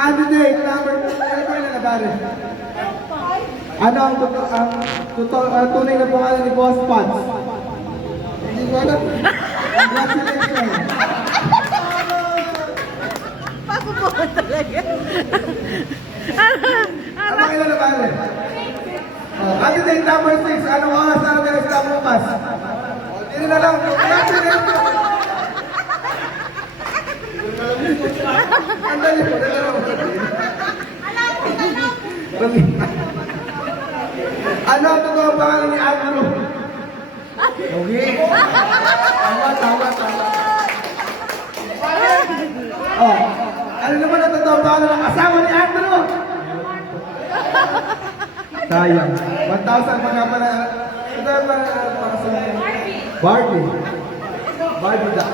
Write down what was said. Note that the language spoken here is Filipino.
candidate number 2 na nabari. Ano ang tunay na pangalan ni Boss Pats? Hindi ko alam. Congratulations. Pakupuha talaga. Ano kayo nabari? Candidate number 6, anong oras na natin sa bukas? Hindi na lang. Congratulations. Andali po, ano ang totoo pangalan ni Andrew? Okay. Tama. Oh, ano naman ang totoo pangalan ng asawa ni Andrew? Sayang. 1,000 pagkapala. Ito para sa Barbie. Barbie daw.